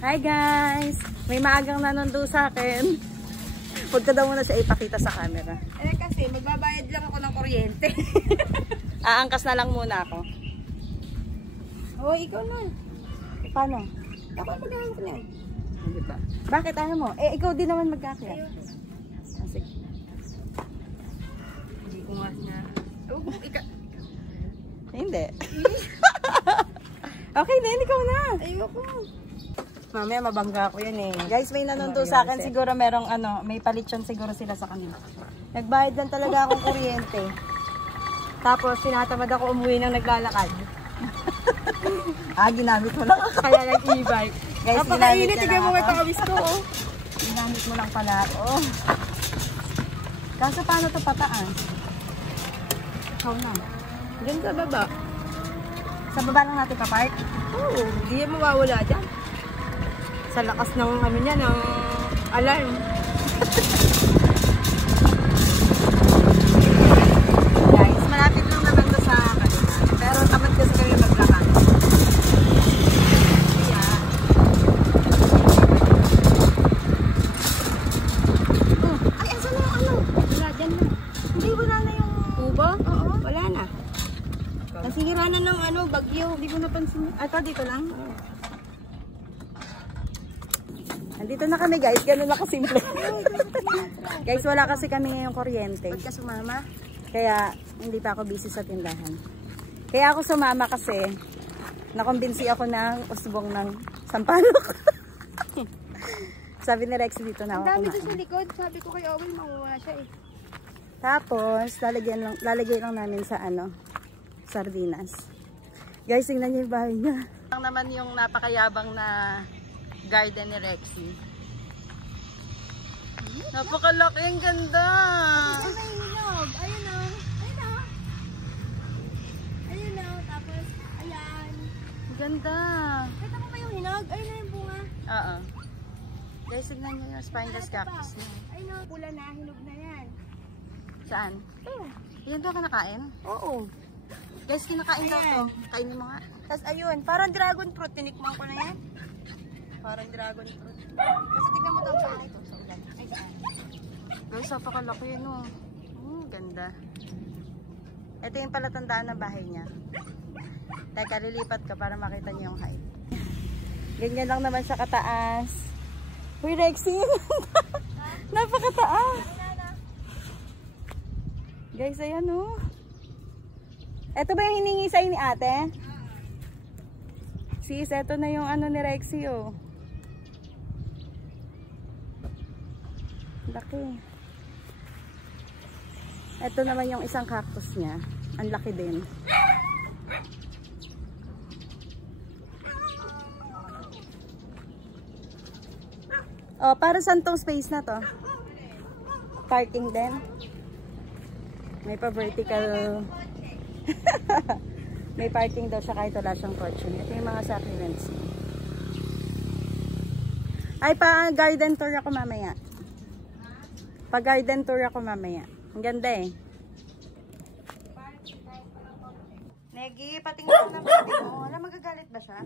Hi guys! May maagang nanundo sa akin. Huwag ka daw muna siya ipakita sa camera. Eh kasi magbabayad lang ako ng kuryente. Aangkas na lang muna ako. Oo, ikaw na. Paano? Ako magkakaroon ko na yan. Hindi ba? Bakit ayaw mo? Eh, ikaw din naman magkakaya. Sige. Hindi ko nga niya. Hindi. Okay na, ikaw na. Ayoko. Mamaya mabangga ko yan eh. Guys, may nanundo sa akin. Siguro merong may palit yun siguro sila sa kanila. Nagbayad lang talaga akong kuryente. Tapos, tinatamad ako umuwi ng naglalakad. Ginamit mo lang. Kaya nag-e-bike. Guys, napakainit. Tignan mo may pakabis ko. Oh. Ginamit mo lang pala ako. Kaso paano ito pataas? Ikaw na. Diyan sa baba. Sa baba lang natin pa-park? Oo, hindi yan mawawala dyan. Sa lakas ng ano niya, ng alarm. Guys, malapit lang naman to sa kanila. Pero tamad kasi kami maglakad. Kaya, ay, asan na yung ano? Wala, dyan na. Hindi, wala na yung Kubo? Oo. Wala na. Nasira na ng bagyo. Hindi ko napansin. Ito, dito lang. Andito na kami guys, ganun na kasimple. Guys, wala kasi kami ngayong kuryente. Ba't ka sumama? Kaya hindi pa ako busy sa tindahan. Kaya ako sumama kasi nakumbinsi ako ng usbong ng sampalok. Sabi ni Rex dito na ako Ang dami kumain. doon sa likod. Sabi ko kay Owen, makuha siya eh. Tapos, lalagyan lang namin sa sardinas. Guys, tingnan niyo yung bahay niya. Lang naman yung napakayabang na garden ni Rexy. Napakalaki, ang ganda. Ay, may hinog. Ayun o. Ayun o. Ayun o. Tapos, ayan. Ang ganda. Kita mo ba yung hinog? Ayun na yung bunga. Oo. Guys, tignan nyo yung spineless cactus niya. Ayun o. Pula na. Hinog na yan. Saan? Yan ba kinakain? Oo. Guys, kinakain daw to. Kainin mo nga. Tapos ayun. Parang dragon fruit. Tinikman ko na yan. Parang dragon fruit. Kasi tignan mo daw sa ito. Sa ulan. Ay, saan? Guys, napakalaki yun o. Ganda. Ito yung palatandaan ng bahay niya. Teka, lilipat ka para makita niyo yung height. Ganyan lang naman siya kataas. Uy, Rexy! Napakataas! Guys, ayan o. Ito ba yung hiningi sa'yo ni ate? Sis, ito na yung ni Rexy o. Laki. Ito naman yung isang cactus niya. Ang laki din. Oh, para saan tong space na to? Parking din. May pa-vertical. May parking daw siya kahit wala siyang kotse. Ito yung mga supplements. Ay, pa-garden tour ako mamaya. Pa-garden tour ako mamaya. Ang ganda eh. Negi, patingin lang ng baby mo. Wala, magagalit ba siya?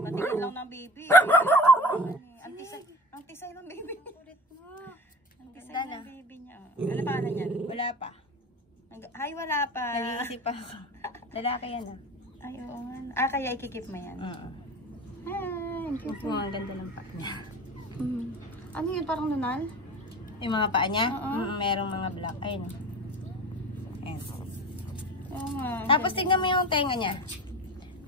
Patingin lang ng baby. Ang tisay ng baby. Ang tisay ng baby niya. Ano pangalan niya? Wala pa. Ay, wala pa. Nag-iisip pa ako. Lalaki yan ah. Ay, oo nga. Kaya ikikip mo yan. Ay, Ang ganda ng paa niya. Ano yun? Parang nunal? Yung mga paa niya? Oo. Merong mga black. Ayun. Ayan. Oo nga. Tapos tingnan mo yung tenga niya.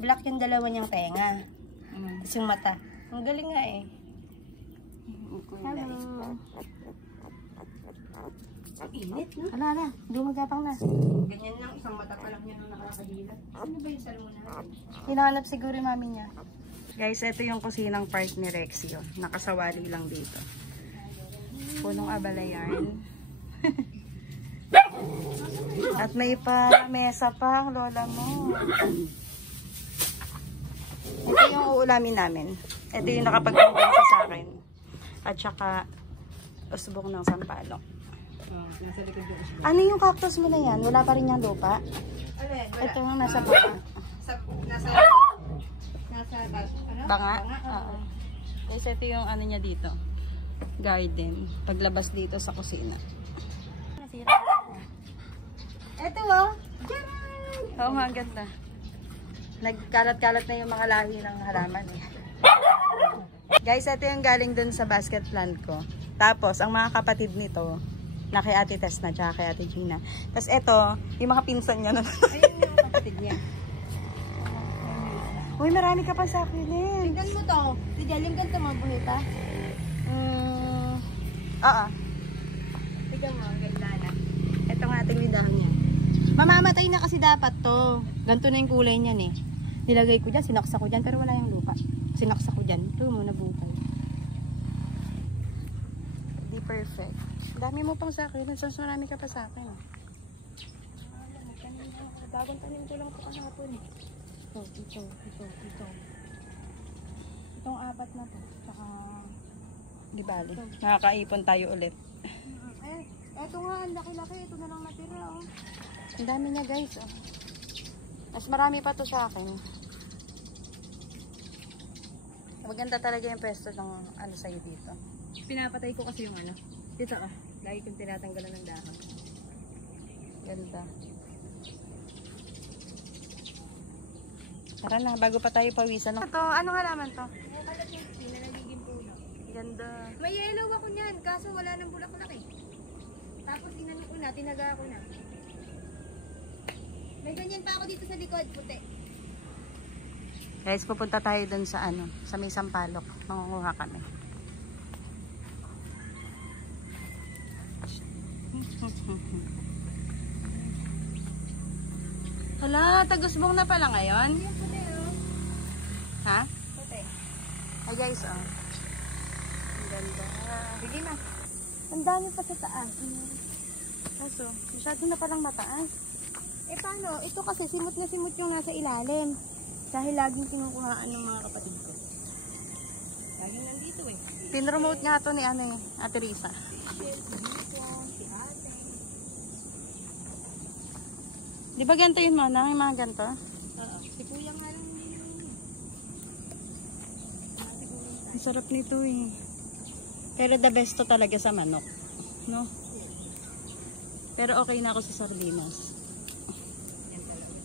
Black yung dalawa niyang tenga. Tapos yung mata. Ang galing nga eh. Hello. Ang init, no? Ala, dumagapang na. Ganyan lang, isang mata pa lang yan nung nakakadila. Ano ba yung salmona? Hinahanap siguro yung mami niya. Guys, ito yung kusinang part ni Rexy. Oh. Nakasawali lang dito. Punong abala yarn. At may pa mesa pa ang lola mo. Ito yung uulamin namin. Ito yung nakapagpagpagsa sa akin. At saka usbong ng sampalok. Nasa likod yung isda. Ano yung cactus mo na yan? Wala pa rin yung lupa? Wala. Ito yung nasa banga. Nasa Banga? Oo. Guys, ito yung ano niya dito. Garden. Paglabas dito sa kusina. Nasira. Ito oh. Oo nga, ang ganda. Nagkalat-kalat na yung mga lahi ng halaman eh. Guys, ito yung galing dun sa basket plant ko. Tapos, ang mga kapatid nito, na kay Ate Tess na, tsaka kay Ate Gina. Tapos ito, yung mga pinsan niya na. Ayun yung kapatid niya. Uy, marami ka pa sa akin eh. Tingnan mo to. Si Jalim ganito mga buhita. Oo. Tingnan mo, ang ganda na. Ito nga ating lidahan niya. Mamamatay na kasi dapat to. Ganito na yung kulay niyan eh. Nilagay ko dyan, sinaksa ko dyan, pero wala yung lupa. Sinaksa ko dyan. Ito mo, nabukay. Di perfect. Dami mo pang sa akin. Mas marami ka pa sa akin. Bagong tanim ko lang ito kahapon eh. Ito. Itong apat na to. Tsaka... Di bali. Nakakaipon tayo ulit. Eto nga, ang laki-laki. Ito na lang natira oh. Ang dami niya guys. Oh. Mas marami pa to sa akin. Maganda talaga yung pwesto ng ano sa'yo dito. Pinapatay ko kasi yung ano. Dito ka. Lagi kong tinatanggalan ng dahon. Ganda. Tara na, bago pa tayo pawisan. Ito, anong halaman to? Yung kalat yung na nagiging puno. Ganda. May yellow ako niyan, kaso wala nang bulaklak eh. Tapos inano ko na, tinaga ko na. May ganyan pa ako dito sa likod, puti. Guys, pupunta tayo dun sa ano, sa may sampalok. Mangunguha kami. Hala, tagusbong na pala ngayon. Yung puti oh. Ha? Puti. Ay guys, oh. Ang ganda. Sige na. Ang dami pa sa taas. Kaso, masyado na palang mataas. Eh paano? Ito kasi simot na simot yung nasa ilalim. Dahil laging kinukuhaan ng mga kapatid ko. Laging nandito eh. Pinromote nga to ni ano, Ate Risa. Si ate. Di ba ganito yun mo? Yung mga ganito? Oo. Si kuya nga lang. Ang sarap nito eh. Pero the best to talaga sa manok. No? Pero okay na ako sa sardinas. Yan talaga.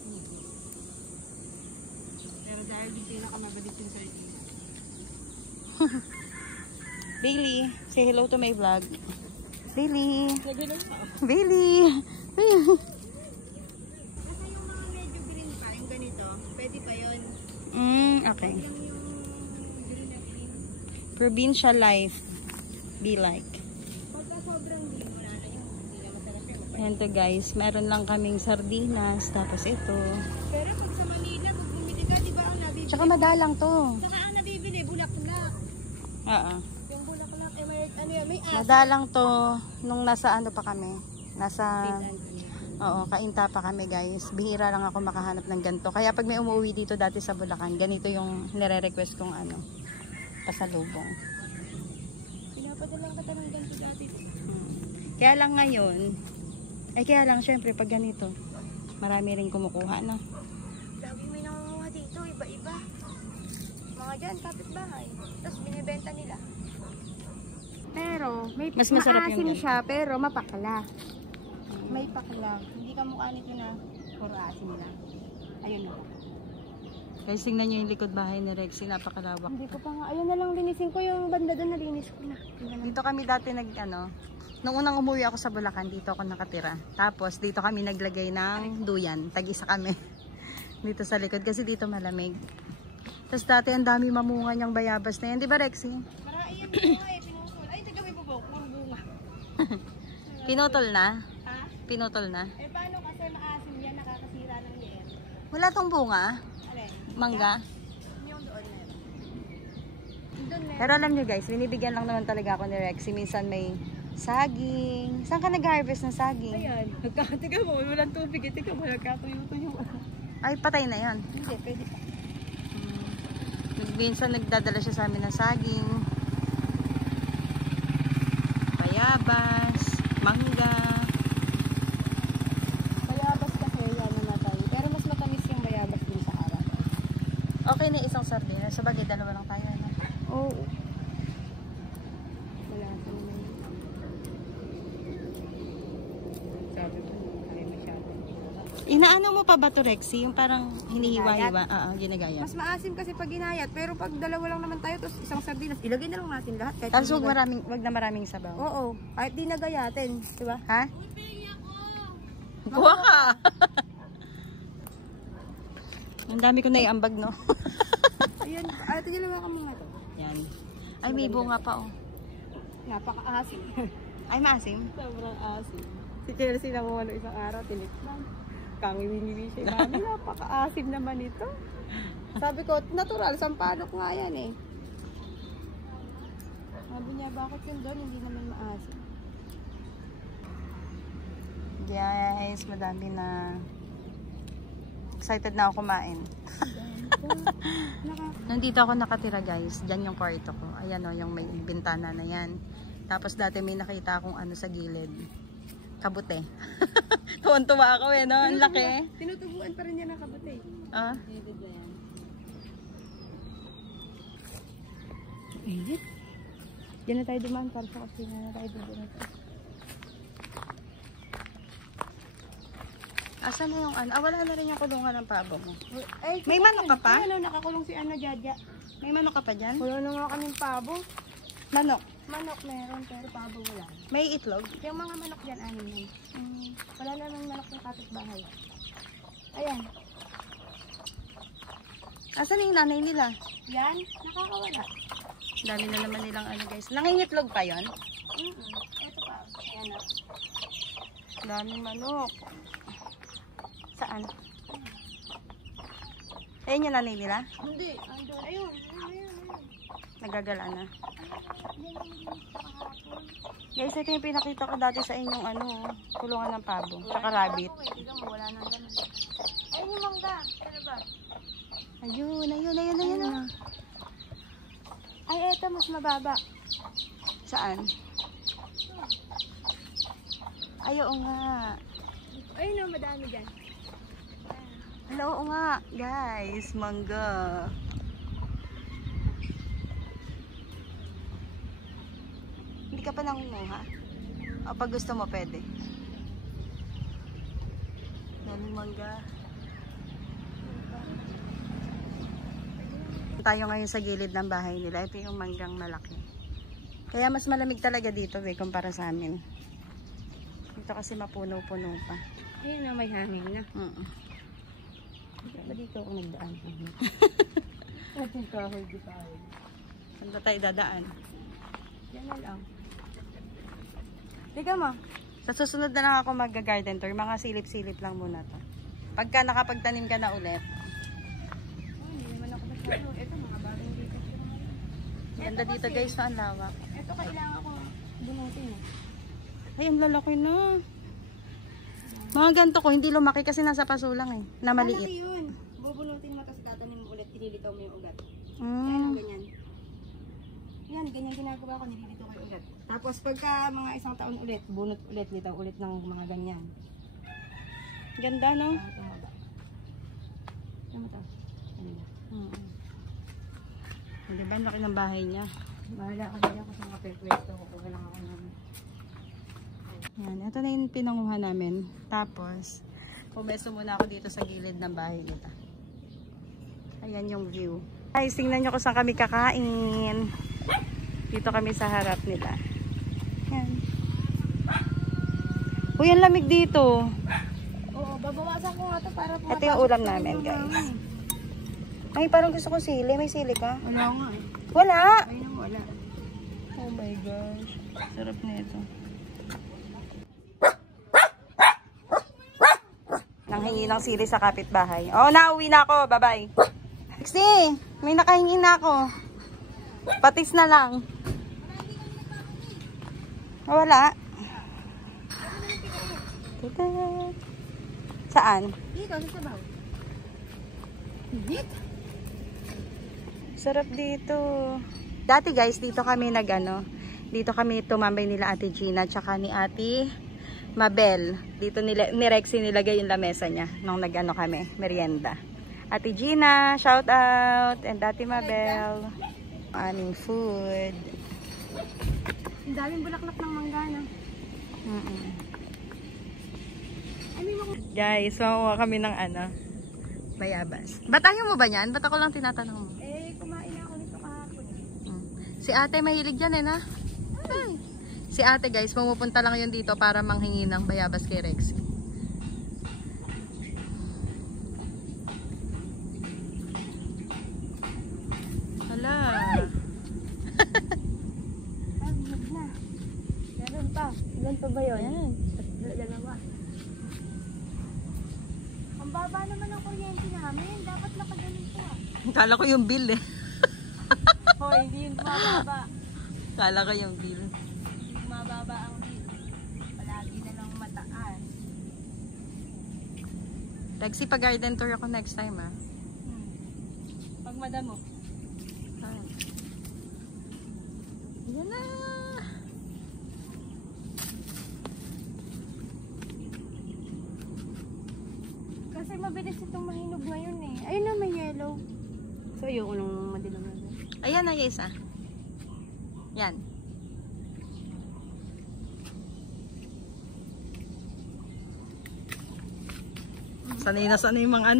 Pero dahil di pinakamabalik yung sardines. Bailey, say hello to my vlog. Bailey! Nagulong pa. Bailey! Kasi yung mga medyo green pa, yung ganito, pwede pa yun. Okay. Yung green na green. Provincial life. Be like. Pagka sobrang green, wala na yun. Hindi na masarap yun. Ayan to guys, meron lang kaming sardinas, tapos ito. Pero pag sa Manila, pag bumili ka, di ba ang nabibili? Tsaka madalang to. Saka ang nabibili, bulaklak. Oo. Yung bulaklak, eh, may, ano yan, may aso. Madalang to nung nasa ano pa kami. Nasa, oo, kainta pa kami guys. Bihira lang ako makahanap ng ganito. Kaya pag may umuwi dito dati sa Bulacan, ganito yung nire-request kong ano, pasalubong. Pinapadalang ka ng ganito dati. Kaya lang ngayon, kaya lang syempre pag ganito, marami rin kumukuha, no? Lagi may nangunguha dito, iba-iba. Mga dyan, kapitbahay. Tapos binibenta nila. Pero, may Mas masarap yung maasim ganito. siya, pero mapakla. May pakla. Hindi ka mukha nito na puro asim lang. Ayun na. Guys, tingnan nyo yung likod bahay ni Rexy, napakalawak. Hindi ko pa nga. Ayun na lang, linisin ko yung banda doon, nalinis ko na. Dito kami dati nung unang umuwi ako sa Bulacan, dito ako nakatira. Tapos dito kami naglagay ng duyan, tag-isa kami. Dito sa likod kasi dito malamig. Tapos dati ang dami mamunga niyang bayabas na yan, di ba Rexy? Marami yan bunga eh, pinutol. Ay, taga may babaw, puro bunga. Pinutol na? Ha? Pinutol na? Eh, paano kasi maasim yan, nakakasira ng liit? Wala tong bunga? Alin? Mangga? Yung doon meron. Doon meron. Pero alam nyo guys, binibigyan lang naman talaga ako ni Rexy. Minsan may saging. Saan ka nag-harvest ng saging? Ayan, nagkakatiga mo, walang tubig, itiga mo, nagkatuyo-tuyo. Ay, patay na yan. Hindi, pwede pa. Minsan nagdadala siya sa amin ng saging, bayabas, mangga. Bayabas kasi yan namatay. Pero mas matamis yung bayabas din sa araw. Okay na isang sardinas. Sa bagay, dalawa lang tayo. Ano? Oo. Wala sa naman. Sabi ko, ay masyado. Inaano mo pa ba to, Rexy? Yung parang hinihiwa-hiwa. Ginagayat. Mas maasim kasi pag ginayat. Pero pag dalawa lang naman tayo, tapos isang sardinas, ilagay na lang natin lahat. Kahit Tapos hindi wag na maraming sabaw. Oo. Kahit di nagayatin. Diba? Ha? Kuha ka! Ang dami ko naiambag, no? Ayan. Ay, ito dalawa ka muna to. Yan. Ay, may bunga pa, oh. Napaka-asim. Ay, maasim. Sobrang asim. Si Chelsea na mo isang araw, tinikman. Kangiwingiwi siya. Mami, napaka-asim naman ito. Sabi ko, natural, sampalok nga yan eh. Sabi niya, bakit yun doon? Hindi naman maasim. Guys, madami na. Excited na ako kumain. Nandito ako nakatira, guys. Diyan yung kwarto ko. Ayan o, yung may bintana na yan. Tapos dati may nakita akong ano sa gilid. Kabute. Tuwan-tuwa ako eh, no? Ang laki. Tinutubuan pa rin niya ng kabutay. Ah? Init. Diyan na tayo dumaan para sa kusina na tayo dumaan. Asan na yung ano? Wala na rin yung kulungan ng pabo mo. Ay, May manok ka pa? Ano, nakakulong si Jaja. May manok ka pa dyan? Wala na nga kaming pabo. Manok. Manok meron, pero pabo wala. May itlog? Yung mga manok dyan, anim yan. Wala namang manok ng kapitbahay. Ayan. Asan yung nanay nila? Yan, nakakawala. Dami na naman nilang ano, guys. Nangingitlog pa yon? Ito pa. Ayan na. Daming manok. Saan? Ayun yung nanay nila? Hindi. Andun. Ayun. Nagagala na. Guys, ito yung pinakita ko dati sa inyong ano, kulungan ng pabo. Tsaka rabbit. Wala nang ganun. Ayun yung mangga. Ano ba? Ayun. Ay, eto mas mababa. Saan? Ay, oo nga. Ayun o, madami dyan. Hello, oo nga. Guys, mangga. Hindi ka pa nangunguha? O pag gusto mo, pwede. Daming mangga. Tayo ngayon sa gilid ng bahay nila. Ito yung manggang malaki. Kaya mas malamig talaga dito kumpara sa amin. Dito kasi mapuno-puno pa. Ayun na, may hangin na. Ba dito ako nagdaan? Ating kahoy di tayo. Saan ba tayo dadaan? Yan na lang. Tiga mo. Sa susunod na lang ako mag-garden tour. Mga silip-silip lang muna to. Pagka nakapagtanim ka na ulit. Hindi naman ako masyado. Ito, mga bagong dito. Ganda dito guys, ang lawak. Ito kailangan ko bunutin. Ay, ang lalaki na. Mga ganito ko, hindi lumaki kasi nasa paso lang eh. Na maliit. Malaki yun. Bubunutin mo, tapos tatanim mo ulit. Nililitaw mo yung ugat. Ayan, ganyan. Yan, ganyan ginagawa ko. Nililitaw ko yung ugat. Tapos pagka mga isang taon ulit, bunot ulit, litaw ulit ng mga ganyan. Ganda, no? Ano to? Diba, ang laki ng bahay niya. Bahala ka dyan ako sa mga pwesto ko. Kung wala ako naman. Yan, ito na yung pinanguha namin. Tapos, pumesto muna ako dito sa gilid ng bahay nila. Ayan yung view. Guys, tingnan nyo kung saan kami kakain. Dito kami sa harap nila. Yan. Uy, ang lamig dito. Oo, babawasan ko nga to para Ito yung ulam namin, guys. Ay, parang gusto ko sili. May sili ka? Wala nga eh. Wala! Ayun, wala. Oh my gosh. Sarap nito. Nanghingi ng sili sa kapitbahay. Oh, nauwi na ako. Bye-bye. Lexi, may nakahingi na ako. Patis na lang. Wala. Saan? Dito, sa sabaw. Sarap dito. Dati guys, dito kami Dito kami tumambay nila Ate Gina tsaka ni Ate Mabel. Dito ni Rexy nilagay yung lamesa niya nung nag-ano kami, merienda. Ate Gina, shout out, and Ate Mabel. Aming food. Ang daming bulaklak ng mangga na. Guys, makuha kami ng bayabas. Batayo mo ba yan? Ba't ako lang tinatanong mo? Kumain ako nito kahapon. Si ate mahilig dyan na. Ay. Si ate guys, pumupunta lang yun dito para manghingi ng bayabas kay Rexy. Hala. Huwag na. Meron pa. Ilan pa ba yun? Ayan. Dalawa. Ang baba naman ng kuryente namin. Dapat nakagaling po Kala ko yung bill eh. Hoy, hindi yun bumababa. Kala ko yung bill. Hindi bumababa ang bill. Palagi na lang mataas. Rexy, pag garden tour ako next time Pag madamo. Yan na. Kasi mabilis itong mahinog ngayon eh. Ayun na, may yellow. So, ayoko nung madilim na. Ayan na yung isa. Yan. Sanay na sanay yung mga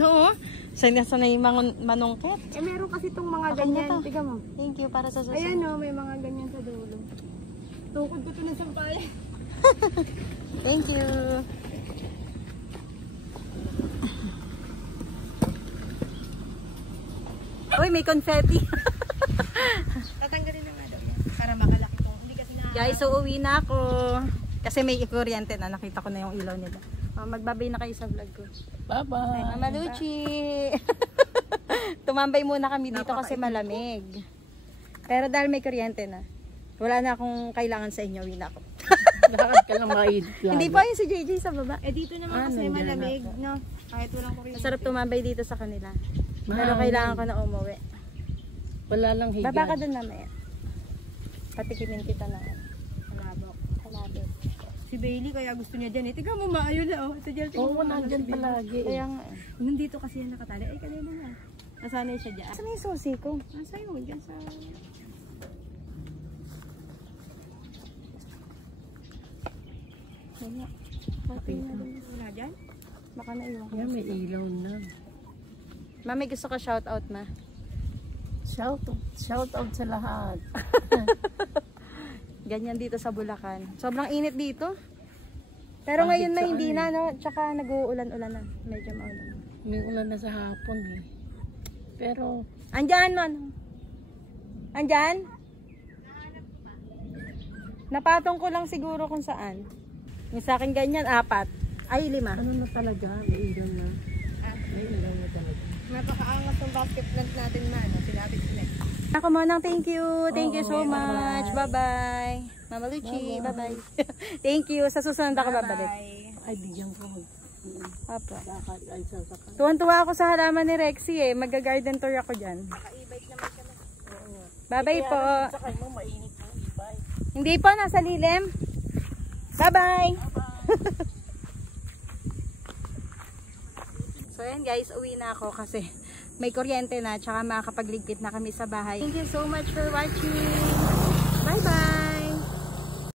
sanay na sanay yung mga manungkit. Meron kasi itong mga Akin ganyan. na to. Tiga mo. Thank you para sa susunod. Ayan may mga ganyan sa dulo. Tukod ko ito na sampayan. Thank you. Uy, may confetti. Tatanggalin na nga daw yan. Para makalaki ko. Hindi kasi na... Guys, so uwi na ako. Kasi may kuryente na. Nakita ko na yung ilaw nila. Magbabay na kayo sa vlog ko. Bye-bye. Mama Luchi. Tumambay muna kami dito kasi malamig. Pero dahil may kuryente na, wala na akong kailangan sa inyo. Uwi na ako. Lakad ka lang mainit lang. Hindi pa yung si JJ sa baba. dito naman kasi nandiyan malamig, no? Kahit walang kuryente. Masarap tumambay dito sa kanila. Pero kailangan ko na umuwi. Wala lang higa. Baba ka dun mamaya. Patikimin kita na Halabok. halabit. Si Bailey kaya gusto niya dyan eh. Tiga mo maayo na oh. Ito dyan. Oo, nandyan palagi. Kaya nga Nandito kasi yan nakatali. Ay, kanina na. Nasanay siya dyan. Saan yung susi ko? Nasa yun, dyan sa... Wala. Wala dyan? Baka naiwan ko. Yan, may ilaw na. Mami, gusto ko shout out ma. Shout out sa lahat. Ganyan dito sa Bulacan. Sobrang init dito. Pero ngayon na hindi na, no? Tsaka nag-uulan-ulan na. Medyo maulan. May ulan na sa hapon eh. Pero, Andyan, man. Andyan? Napatong ko lang siguro kung saan. Yung sa akin ganyan, 4. Ay, 5. ano na talaga? May ilaw na. May ilaw na talaga. Napakaangas ng basket plant natin na, no? Sinabit sila. Ako manang thank you. Thank you so much. Bye-bye. Mama Luchi, bye-bye. Thank you. Sa susunod ako babalik. Ay, bigyan ko. Apo. Lakad ay sasakay. Tuwan-tuwa ako sa halaman ni Rexy eh. Mag-garden tour ako dyan. Naka-e-bike naman kami. Bye-bye po. Sakay mo, mainit mo. Bye. Hindi po, nasa lilim. Bye-bye. So yan guys, uwi na ako kasi may kuryente na tsaka makakapagligpit na kami sa bahay. Thank you so much for watching. Bye-bye.